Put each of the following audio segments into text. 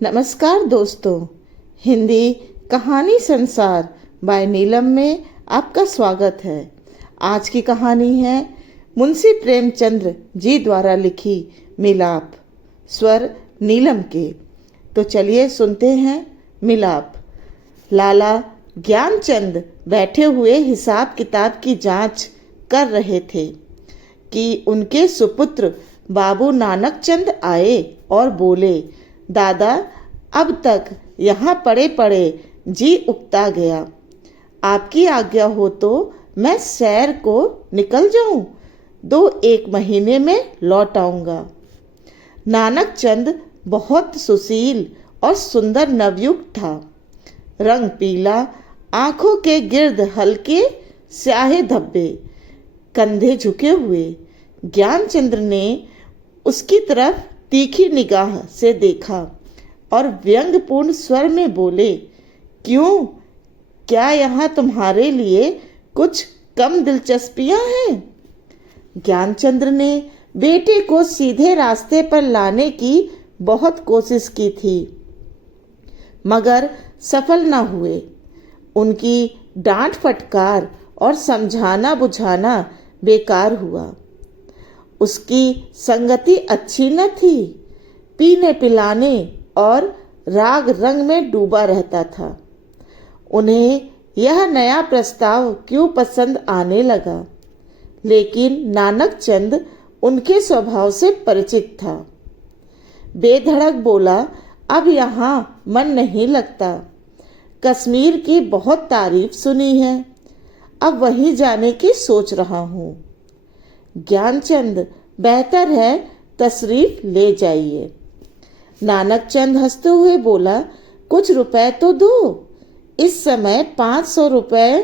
नमस्कार दोस्तों, हिंदी कहानी संसार बाय नीलम में आपका स्वागत है। आज की कहानी है मुंशी प्रेमचंद्र जी द्वारा लिखी मिलाप, स्वर नीलम के। तो चलिए सुनते हैं मिलाप। लाला ज्ञानचंद बैठे हुए हिसाब किताब की जांच कर रहे थे कि उनके सुपुत्र बाबू नानक चंद आए और बोले, दादा, अब तक यहाँ पड़े पड़े जी उकता गया। आपकी आज्ञा हो तो मैं सैर को निकल जाऊं, 2-1 महीने में लौट आऊंगा। नानक चंद बहुत सुशील और सुंदर नवयुवक था। रंग पीला, आंखों के गिर्द हल्के स्याहे धब्बे, कंधे झुके हुए। ज्ञानचंद्र ने उसकी तरफ तीखी निगाह से देखा और व्यंग्यपूर्ण स्वर में बोले, क्यों, क्या यहाँ तुम्हारे लिए कुछ कम दिलचस्पियां हैं? ज्ञानचंद्र ने बेटे को सीधे रास्ते पर लाने की बहुत कोशिश की थी, मगर सफल न हुए। उनकी डांट फटकार और समझाना बुझाना बेकार हुआ। उसकी संगति अच्छी न थी, पीने पिलाने और राग रंग में डूबा रहता था। उन्हें यह नया प्रस्ताव क्यों पसंद आने लगा, लेकिन नानक चंद उनके स्वभाव से परिचित था। बेधड़क बोला, अब यहाँ मन नहीं लगता। कश्मीर की बहुत तारीफ सुनी है, अब वहीं जाने की सोच रहा हूँ। ज्ञानचंद, बेहतर है तशरीफ ले जाइए। नानक चंद हंसते हुए बोला, कुछ रुपए तो दो, इस समय 500 रुपए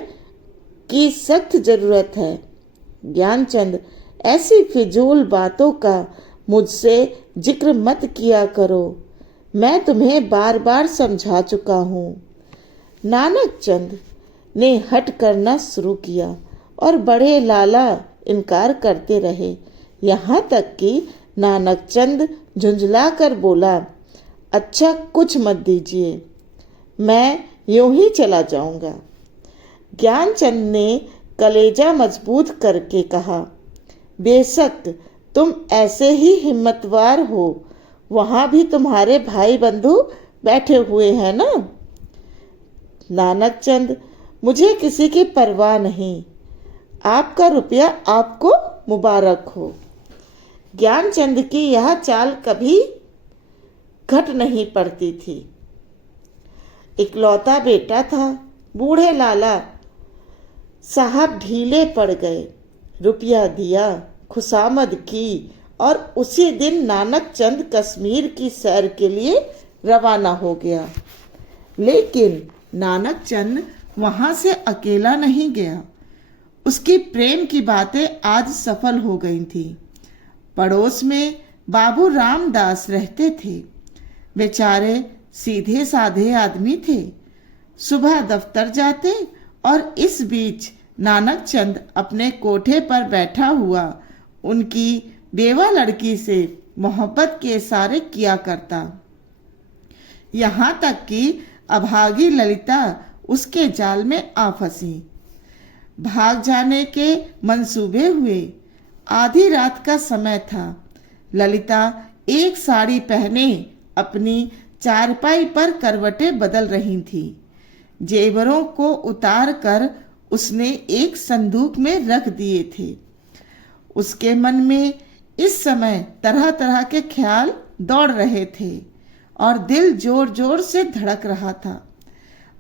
की सख्त जरूरत है। ज्ञानचंद, ऐसी फिजूल बातों का मुझसे जिक्र मत किया करो, मैं तुम्हें बार बार समझा चुका हूँ। नानक चंद ने हट करना शुरू किया और बड़े लाला इनकार करते रहे, यहाँ तक कि नानक चंद झुंझला कर बोला, अच्छा कुछ मत दीजिए, मैं यूं ही चला जाऊंगा। ज्ञानचंद ने कलेजा मजबूत करके कहा, बेशक तुम ऐसे ही हिम्मतवार हो, वहां भी तुम्हारे भाई बंधु बैठे हुए हैं ना। नानक चंद, मुझे किसी की परवाह नहीं, आपका रुपया आपको मुबारक हो। ज्ञानचंद की यह चाल कभी घट नहीं पड़ती थी। इकलौता बेटा था, बूढ़े लाला साहब ढीले पड़ गए। रुपया दिया, खुशामद की और उसी दिन नानक चंद कश्मीर की सैर के लिए रवाना हो गया। लेकिन नानक चंद वहां से अकेला नहीं गया। उसकी प्रेम की बातें आज सफल हो गई थी। पड़ोस में बाबू रामदास रहते थे। बेचारे सीधे साधे आदमी थे, सुबह दफ्तर जाते और इस बीच नानक चंद अपने कोठे पर बैठा हुआ उनकी बेवा लड़की से मोहब्बत के इशारे किया करता। यहाँ तक कि अभागी ललिता उसके जाल में आ फंसी। भाग जाने के मंसूबे हुए। आधी रात का समय था। ललिता एक साड़ी पहने अपनी चारपाई पर करवटें बदल रही थी। जेवरों को उतार कर उसने एक संदूक में रख दिए थे। उसके मन में इस समय तरह तरह के ख्याल दौड़ रहे थे और दिल जोर जोर से धड़क रहा था,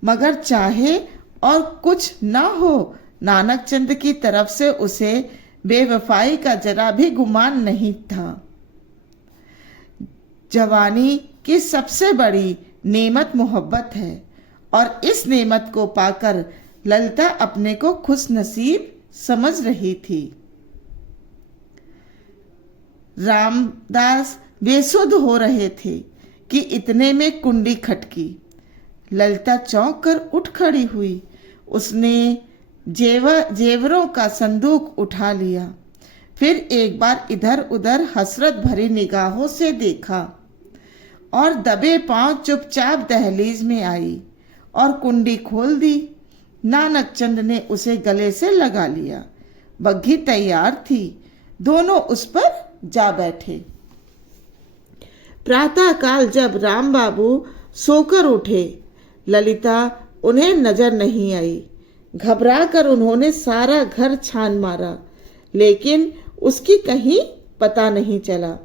मगर चाहे और कुछ न हो, नानक चंद की तरफ से उसे बेवफाई का जरा भी गुमान नहीं था। जवानी की सबसे बड़ी नेमत मोहब्बत है और इस नेमत को पाकर ललिता अपने को खुश नसीब समझ रही थी। रामदास बेसुध हो रहे थे कि इतने में कुंडी खटकी। ललिता चौंक कर उठ खड़ी हुई। उसने जेवरों का संदूक उठा लिया, फिर एक बार इधर उधर हसरत भरी निगाहों से देखा। और दबे पांव चुपचाप दहलीज में आई और कुंडी खोल दी। नानक चंद ने उसे गले से लगा लिया। बग्घी तैयार थी। दोनों उस पर जा बैठे। प्रातःकाल जब राम बाबू सोकर उठे, ललिता उन्हें नजर नहीं आई। घबराकर उन्होंने सारा घर छान मारा, लेकिन उसकी कहीं पता नहीं चला।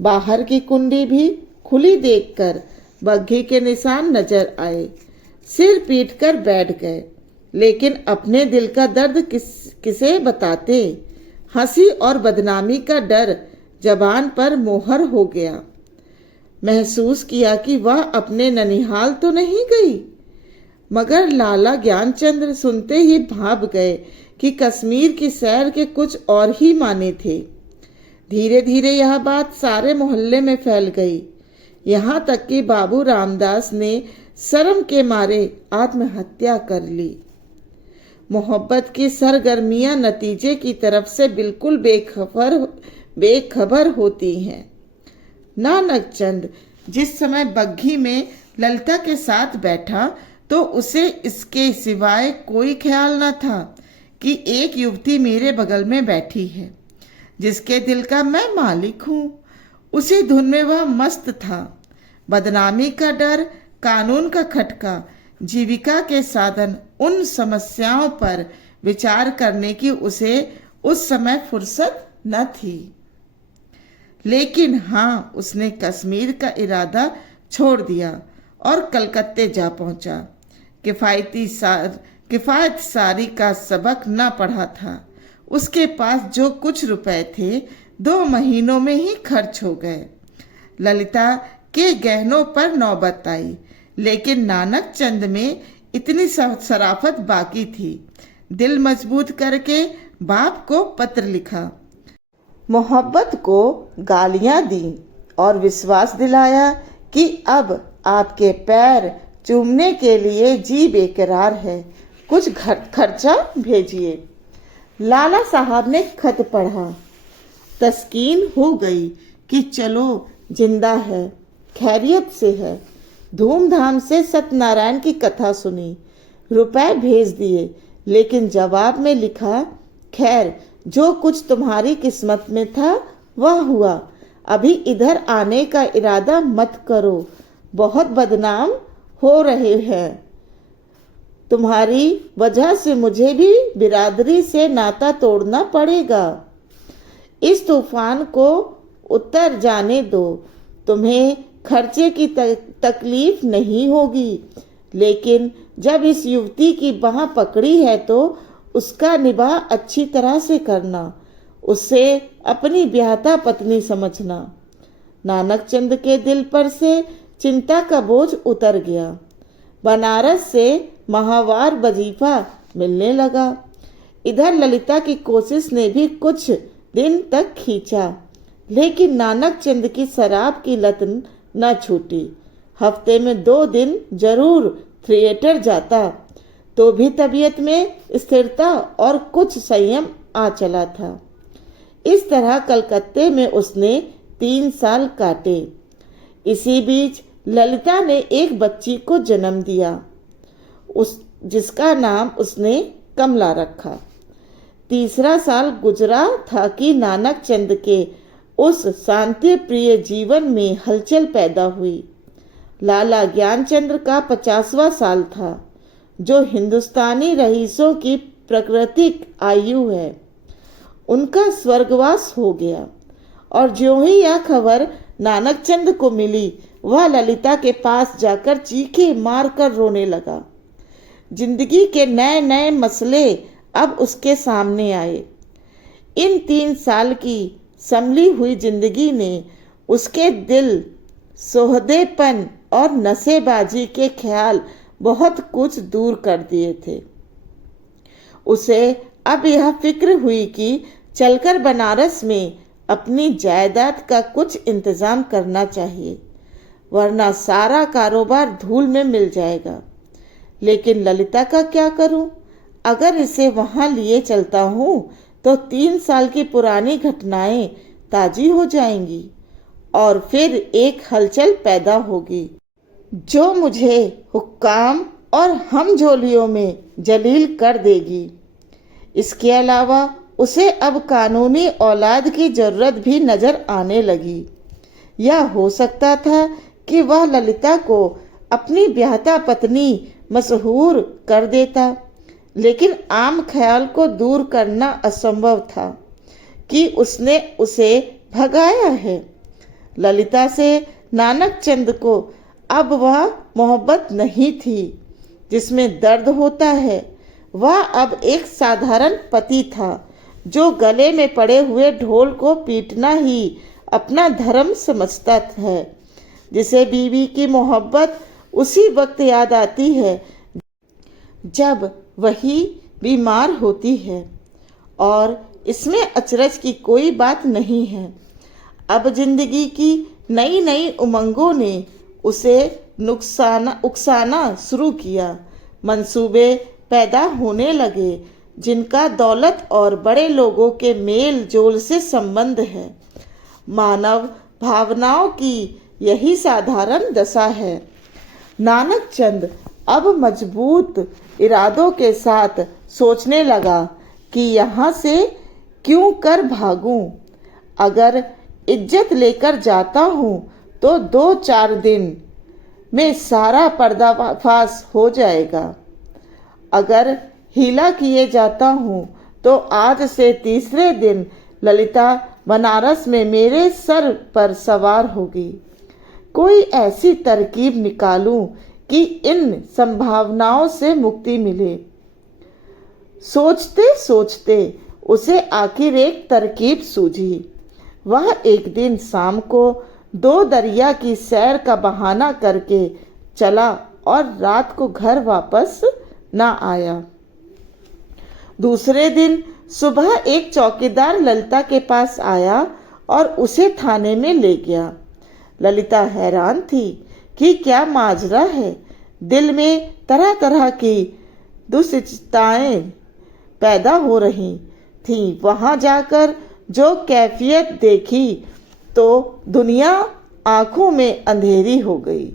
बाहर की कुंडी भी खुली देखकर बग्घी के निशान नजर आए। सिर पीटकर बैठ गए, लेकिन अपने दिल का दर्द किसे बताते। हंसी और बदनामी का डर जबान पर मोहर हो गया। महसूस किया कि वह अपने ननिहाल तो नहीं गई, मगर लाला ज्ञानचंद्र सुनते ही भाप गए कि कश्मीर की सैर के कुछ और ही माने थे। धीरे धीरे यह बात सारे मोहल्ले में फैल गई, यहाँ तक कि बाबू रामदास ने शर्म के मारे आत्महत्या कर ली। मोहब्बत की सरगर्मियां नतीजे की तरफ से बिल्कुल बेखबर होती हैं। नानक चंद जिस समय बग्घी में ललिता के साथ बैठा तो उसे इसके सिवाय कोई ख्याल न था कि एक युवती मेरे बगल में बैठी है, जिसके दिल का मैं मालिक हूँ। उसी धुन में वह मस्त था। बदनामी का डर, कानून का खटका, जीविका के साधन, उन समस्याओं पर विचार करने की उसे उस समय फुर्सत न थी। लेकिन हाँ, उसने कश्मीर का इरादा छोड़ दिया और कलकत्ते जा पहुंचा। किफायत सारी का सबक न पढ़ा था। उसके पास जो कुछ रुपए थे 2 महीनों में ही खर्च हो गए। ललिता के गहनों पर नौबत आई, लेकिन नानक चंद में इतनी शराफत बाकी थी। दिल मजबूत करके बाप को पत्र लिखा, मोहब्बत को गालियां दी और विश्वास दिलाया कि अब आपके पैर चूमने के लिए जी बेकरार है, कुछ खर्चा भेजिए। लाला साहब ने खत पढ़ा। तस्कीन हो गई कि चलो जिंदा है, खैरियत से है। धूमधाम से सत्यनारायण की कथा सुनी, रुपए भेज दिए, लेकिन जवाब में लिखा, खैर जो कुछ तुम्हारी किस्मत में था वह हुआ। अभी इधर आने का इरादा मत करो, बहुत बदनाम हो रहे हैं। तुम्हारी वजह से मुझे भी बिरादरी से नाता तोड़ना पड़ेगा। इस तूफान को उतर जाने दो, तुम्हें खर्चे की तकलीफ नहीं होगी, लेकिन जब इस युवती की बाह पकड़ी है तो उसका निबाह अच्छी तरह से करना, उससे अपनी ब्याहता पत्नी समझना। नानक चंद के दिल पर से चिंता का बोझ उतर गया। बनारस से माहवार वजीफा मिलने लगा। इधर ललिता की कोशिश ने भी कुछ दिन तक खींचा, लेकिन नानक चंद की शराब की लत न छूटी। हफ्ते में 2 दिन जरूर थिएटर जाता, तो भी तबीयत में स्थिरता और कुछ संयम आ चला था। इस तरह कलकत्ते में उसने 3 साल काटे। इसी बीच ललिता ने एक बच्ची को जन्म दिया, जिसका नाम उसने कमला रखा। तीसरा साल गुजरा था कि नानक चंद के उस शांति प्रिय जीवन में हलचल पैदा हुई। लाला ज्ञानचंद्र का 50वां साल था, जो हिंदुस्तानी रईसों की प्राकृतिक आयु है। उनका स्वर्गवास हो गया, और ज्यों ही यह खबर नानक चंद को मिली, वह ललिता के पास जाकर चीखे मारकर रोने लगा। जिंदगी के नए नए मसले अब उसके सामने आए। इन 3 साल की संभली हुई जिंदगी ने उसके दिल, सोहदेपन और नशेबाजी के ख्याल बहुत कुछ दूर कर दिए थे। उसे अब यह फिक्र हुई कि चलकर बनारस में अपनी जायदाद का कुछ इंतजाम करना चाहिए, वरना सारा कारोबार धूल में मिल जाएगा। लेकिन ललिता का क्या करूं? अगर इसे वहां लिए चलता हूं तो 3 साल की पुरानी घटनाएं ताजी हो जाएंगी। और फिर एक हलचल पैदा होगी जो मुझे हुक्काम और हमजोलियों में जलील कर देगी। इसके अलावा उसे अब कानूनी औलाद की जरूरत भी नजर आने लगी। यह हो सकता था कि वह ललिता को अपनी ब्याहता पत्नी मशहूर कर देता, लेकिन आम ख्याल को दूर करना असंभव था कि उसने उसे भगाया है। ललिता से नानक चंद को अब वह मोहब्बत नहीं थी जिसमें दर्द होता है। वह अब एक साधारण पति था जो गले में पड़े हुए ढोल को पीटना ही अपना धर्म समझता है, जिसे बीवी की मोहब्बत उसी वक्त याद आती है जब वही बीमार होती है। और इसमें अचरज की कोई बात नहीं है। अब जिंदगी की नई नई उमंगों ने उसे उकसाना शुरू किया। मंसूबे पैदा होने लगे जिनका दौलत और बड़े लोगों के मेल जोल से संबंध है। मानव भावनाओं की यही साधारण दशा है। नानक चंद अब मजबूत इरादों के साथ सोचने लगा कि यहाँ से क्यों कर भागूं। अगर इज्जत लेकर जाता हूँ तो 2-4 दिन में सारा पर्दाफाश हो जाएगा। अगर हीला किए जाता हूँ तो आज से तीसरे दिन ललिता बनारस में मेरे सर पर सवार होगी। कोई ऐसी तरकीब निकालूं कि इन संभावनाओं से मुक्ति मिले। सोचते सोचते उसे आखिर एक तरकीब सूझी। वह एक दिन शाम को 2 दरिया की सैर का बहाना करके चला और रात को घर वापस न आया। दूसरे दिन सुबह एक चौकीदार ललिता के पास आया और उसे थाने में ले गया। ललिता हैरान थी कि क्या माजरा है। दिल में तरह तरह की दुश्चिंताएं पैदा हो रही थीं। वहां जाकर जो कैफियत देखी तो दुनिया आंखों में अंधेरी हो गई।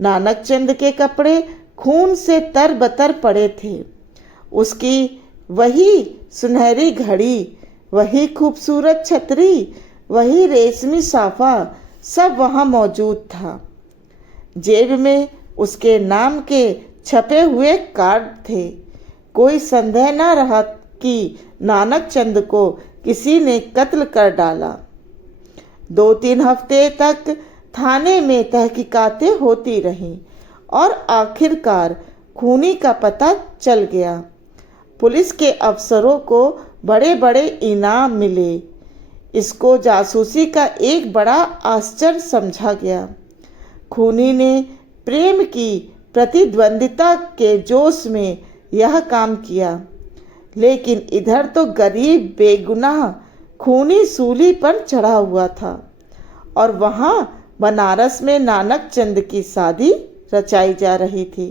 नानक चंद के कपड़े खून से तरबतर पड़े थे। उसकी वही सुनहरी घड़ी, वही खूबसूरत छतरी, वही रेशमी साफा सब वहां मौजूद था। जेब में उसके नाम के छपे हुए कार्ड थे। कोई संदेह न रहा कि नानक चंद को किसी ने कत्ल कर डाला। 2-3 हफ्ते तक थाने में तहकीकातें होती रहीं और आखिरकार खूनी का पता चल गया। पुलिस के अफसरों को बड़े बड़े इनाम मिले। इसको जासूसी का एक बड़ा आश्चर्य समझा गया। खूनी ने प्रेम की प्रतिद्वंदिता के जोश में यह काम किया, लेकिन इधर तो गरीब बेगुनाह खूनी सूली पर चढ़ा हुआ था और वहां बनारस में नानक चंद की शादी रचाई जा रही थी।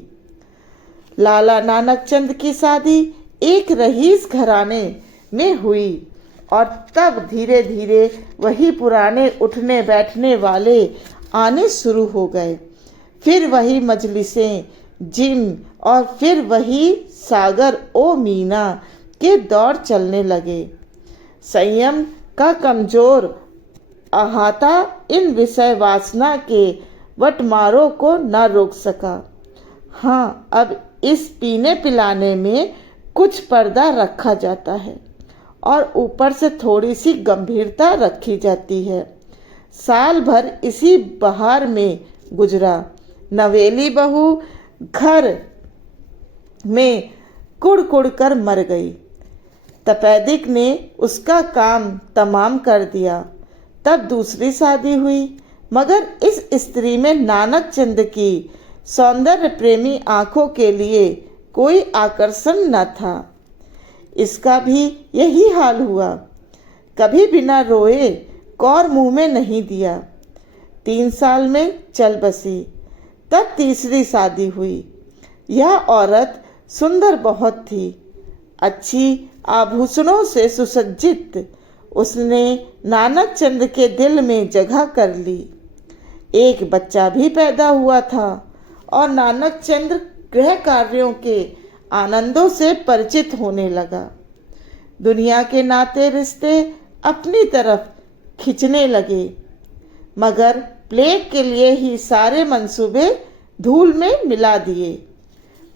लाला नानक चंद की शादी एक रईस घराने में हुई और तब धीरे धीरे वही पुराने उठने बैठने वाले आने शुरू हो गए। फिर वही मजलिसें, जिम और फिर वही सागर ओ मीना के दौर चलने लगे। संयम का कमजोर अहाता इन विषय वासना के वटमारों को न रोक सका। हाँ, अब इस पीने पिलाने में कुछ पर्दा रखा जाता है और ऊपर से थोड़ी सी गंभीरता रखी जाती है। साल भर इसी बहार में गुजरा। नवेली बहू घर में कुड़ कुड़ कर मर गई। तपेदिक ने उसका काम तमाम कर दिया। तब दूसरी शादी हुई, मगर इस स्त्री में नानक चंद की सौंदर्य प्रेमी आंखों के लिए कोई आकर्षण न था। इसका भी यही हाल हुआ। कभी बिना रोए कौर मुंह में नहीं दिया। 3 साल में चल बसी। तब तीसरी शादी हुई। यह औरत सुंदर बहुत थी, अच्छी आभूषणों से सुसज्जित। उसने नानक चंद के दिल में जगह कर ली। एक बच्चा भी पैदा हुआ था और नानक चंद गृह कार्यों के आनंदों से परिचित होने लगा। दुनिया के नाते रिश्ते अपनी तरफ खींचने लगे, मगर प्लेग के लिए ही सारे मंसूबे धूल में मिला दिए।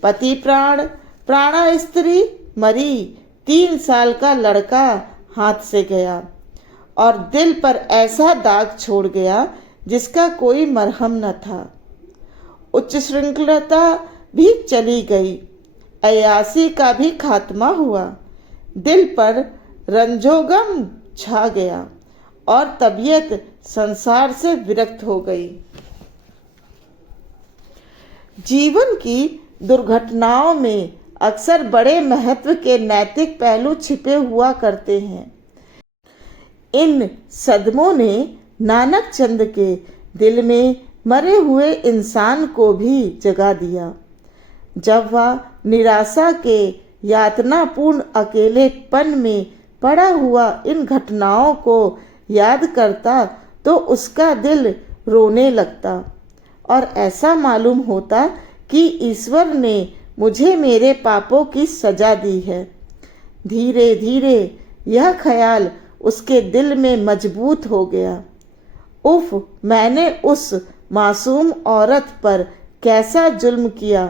पति प्राणा स्त्री मरी, 3 साल का लड़का हाथ से गया और दिल पर ऐसा दाग छोड़ गया जिसका कोई मरहम न था। उच्च श्रृंखलता भी चली गई, अयासी का भी खात्मा हुआ। दिल पर रंजोगम छा गया और तबीयत संसार से विरक्त हो गई। जीवन की दुर्घटनाओं में अक्सर बड़े महत्व के नैतिक पहलू छिपे हुआ करते हैं। इन सदमों ने नानक चंद के दिल में मरे हुए इंसान को भी जगा दिया। जब वह निराशा के यातनापूर्ण अकेलेपन में पड़ा हुआ इन घटनाओं को याद करता तो उसका दिल रोने लगता और ऐसा मालूम होता कि ईश्वर ने मुझे मेरे पापों की सजा दी है। धीरे धीरे यह ख्याल उसके दिल में मजबूत हो गया। उफ, मैंने उस मासूम औरत पर कैसा जुल्म किया,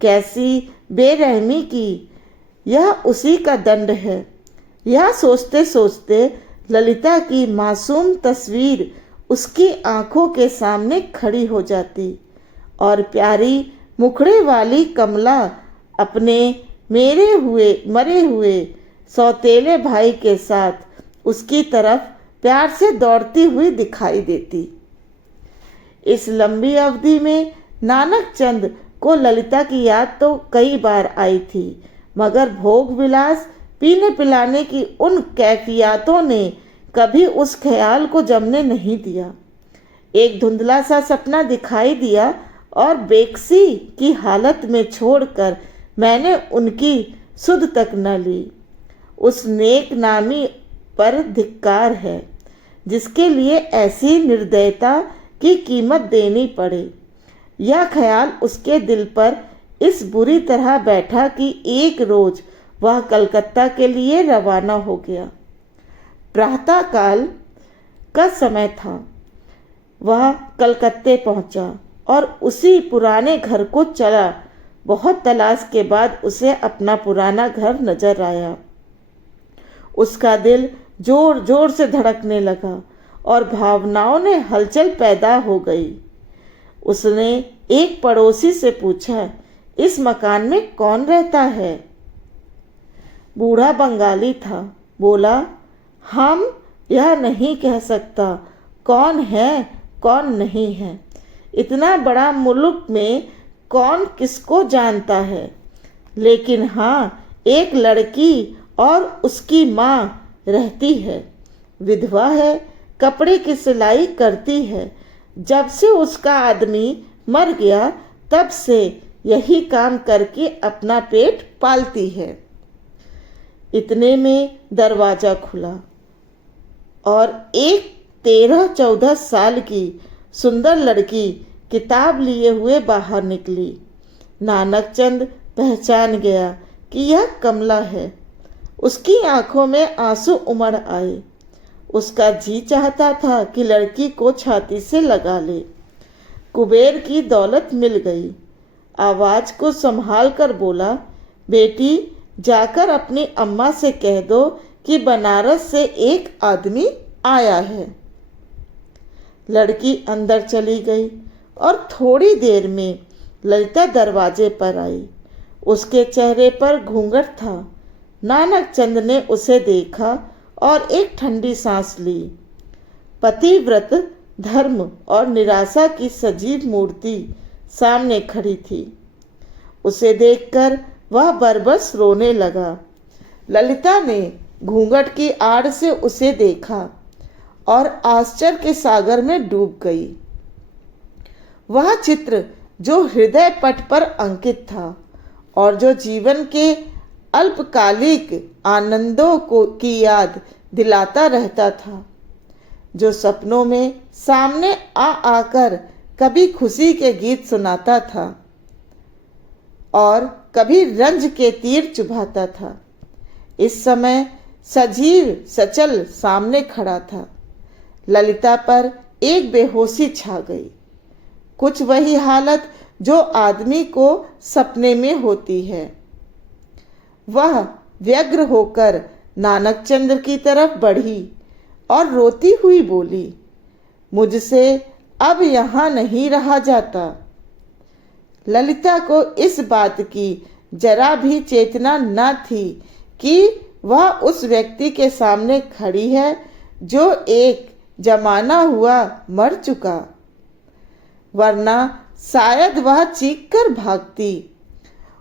कैसी बेरहमी की, यह उसी का दंड है। यह सोचते सोचते ललिता की मासूम तस्वीर उसकी आंखों के सामने खड़ी हो जाती और प्यारी मुखड़े वाली कमला अपने मरे हुए सौतेले भाई के साथ उसकी तरफ प्यार से दौड़ती हुई दिखाई देती। इस लंबी अवधि में नानक चंद को ललिता की याद तो कई बार आई थी, मगर भोग विलास पीने पिलाने की उन कैफियतों ने कभी उस ख्याल को जमने नहीं दिया। एक धुंधला सा सपना दिखाई दिया और बेकसी की हालत में छोड़कर मैंने उनकी सुध तक न ली। उस नेक नामी पर धिक्कार है जिसके लिए ऐसी निर्दयता की कीमत देनी पड़े। यह ख्याल उसके दिल पर इस बुरी तरह बैठा कि एक रोज वह कलकत्ता के लिए रवाना हो गया। प्रातः काल का समय था। वह कलकत्ते पहुंचा और उसी पुराने घर को चला। बहुत तलाश के बाद उसे अपना पुराना घर नजर आया। उसका दिल जोर जोर से धड़कने लगा और भावनाओं ने हलचल पैदा हो गई। उसने एक पड़ोसी से पूछा, इस मकान में कौन रहता है? बूढ़ा बंगाली था। बोला, हम यह नहीं कह सकता कौन है कौन नहीं है। इतना बड़ा मुल्क में कौन किसको जानता है। लेकिन हाँ, एक लड़की और उसकी माँ रहती है। विधवा है, कपड़े की सिलाई करती है। जब से उसका आदमी मर गया तब से यही काम करके अपना पेट पालती है। इतने में दरवाजा खुला और एक 13-14 साल की सुंदर लड़की किताब लिए हुए बाहर निकली। नानक चंद पहचान गया कि यह कमला है। उसकी आंखों में आंसू उमड़ आए। उसका जी चाहता था कि लड़की को छाती से लगा ले। कुबेर की दौलत मिल गई। आवाज को संभाल कर बोला, बेटी जाकर अपनी अम्मा से कह दो कि बनारस से एक आदमी आया है। लड़की अंदर चली गई और थोड़ी देर में ललिता दरवाजे पर आई। उसके चेहरे पर घूंघट था। नानक चंद ने उसे देखा और एक ठंडी सांस ली। पतिव्रत धर्म और निराशा की सजीव मूर्ति सामने खड़ी थी। उसे देखकर वह बरबस रोने लगा। ललिता ने घूंघट की आड़ से उसे देखा और आश्चर्य के सागर में डूब गई। वह चित्र जो हृदय पट पर अंकित था और जो जीवन के अल्पकालिक आनंदों की याद दिलाता रहता था, जो सपनों में सामने आ आकर कभी खुशी के गीत सुनाता था और कभी रंज के तीर चुभाता था। इस समय सजीव सचल सामने खड़ा था। ललिता पर एक बेहोशी छा गई, कुछ वही हालत जो आदमी को सपने में होती है। वह व्यग्र होकर नानकचंद्र की तरफ बढ़ी और रोती हुई बोली, मुझसे अब यहाँ नहीं रहा जाता। ललिता को इस बात की जरा भी चेतना न थी कि वह उस व्यक्ति के सामने खड़ी है जो एक जमाना हुआ मर चुका, वरना शायद वह चीख कर भागती।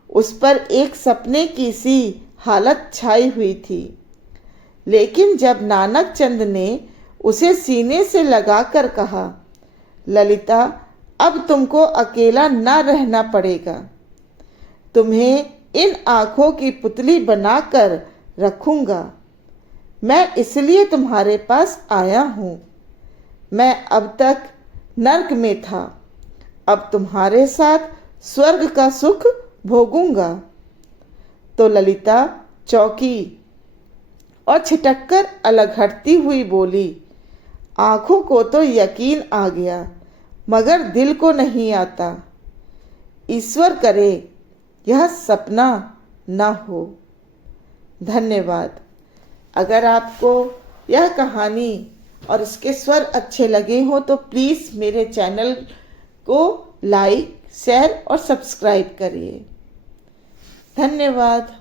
उस पर एक सपने की सी हालत छाई हुई थी। लेकिन जब नानकचंद ने उसे सीने से लगाकर कहा, ललिता अब तुमको अकेला न रहना पड़ेगा, तुम्हें इन आंखों की पुतली बनाकर रखूंगा। मैं इसलिए तुम्हारे पास आया हूं। मैं अब तक नर्क में था, अब तुम्हारे साथ स्वर्ग का सुख भोगूंगा। तो ललिता चौंकी और छिटककर अलग हटती हुई बोली, आंखों को तो यकीन आ गया, मगर दिल को नहीं आता। ईश्वर करे यह सपना न हो। धन्यवाद। अगर आपको यह कहानी और इसके स्वर अच्छे लगे हो तो प्लीज़ मेरे चैनल को लाइक, शेयर और सब्सक्राइब करिए। धन्यवाद।